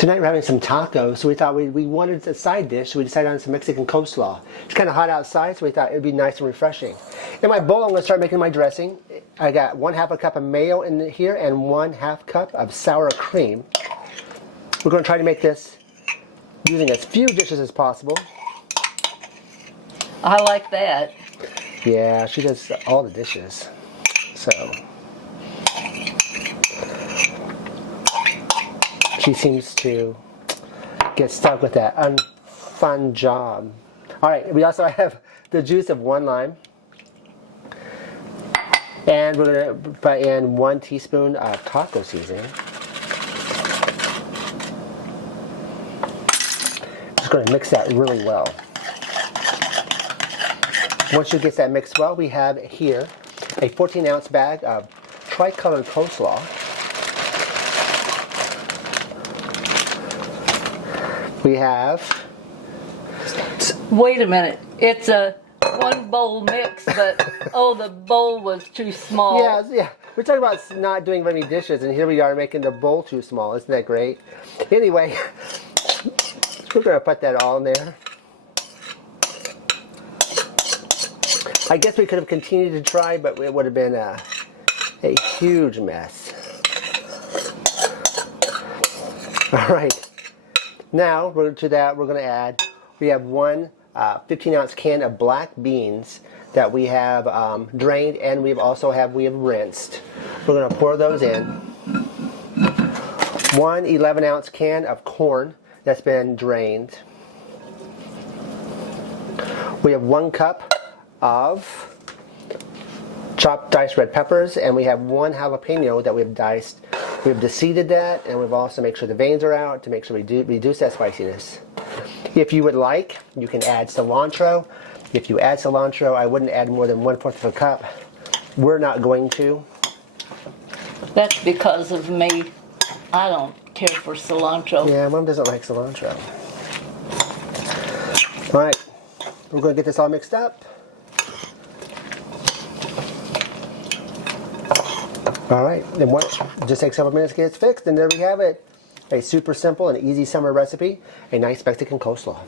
Tonight we're having some tacos, so we thought we wanted a side dish, so we decided on some Mexican coleslaw. It's kind of hot outside, so we thought it would be nice and refreshing. In my bowl, I'm going to start making my dressing. I got 1/2 cup of mayo in here and 1/2 cup of sour cream. We're going to try to make this using as few dishes as possible. I like that. Yeah, she does all the dishes. So she seems to get stuck with that unfun job. All right, we also have the juice of 1 lime. And we're going to put in 1 teaspoon of taco seasoning. Just going to mix that really well. Once you get that mixed well, we have here a 14-ounce bag of tricolored coleslaw. We have... Wait a minute. It's a 1 bowl mix, but oh, the bowl was too small. Yeah. We're talking about not doing very many dishes, and here we are making the bowl too small. Isn't that great? Anyway, we're going to put that all in there. I guess we could have continued to try, but it would have been a huge mess. All right. Now, to that, we're going to add, we have 1 15-ounce can of black beans that we have drained, and we have rinsed. We're going to pour those in. 1 11-ounce can of corn that's been drained. We have 1 cup of chopped diced red peppers, and we have 1 jalapeno that we've diced. We've deseeded that, and we've also made sure the veins are out to make sure we reduce that spiciness. If you would like, you can add cilantro. If you add cilantro, I wouldn't add more than 1/4 of a cup. We're not going to. That's because of me. I don't care for cilantro. Yeah, Mom doesn't like cilantro. All right, we're going to get this all mixed up. All right, then just take several minutes to get it fixed, and there we have it. A super simple and easy summer recipe, a nice Mexican coleslaw.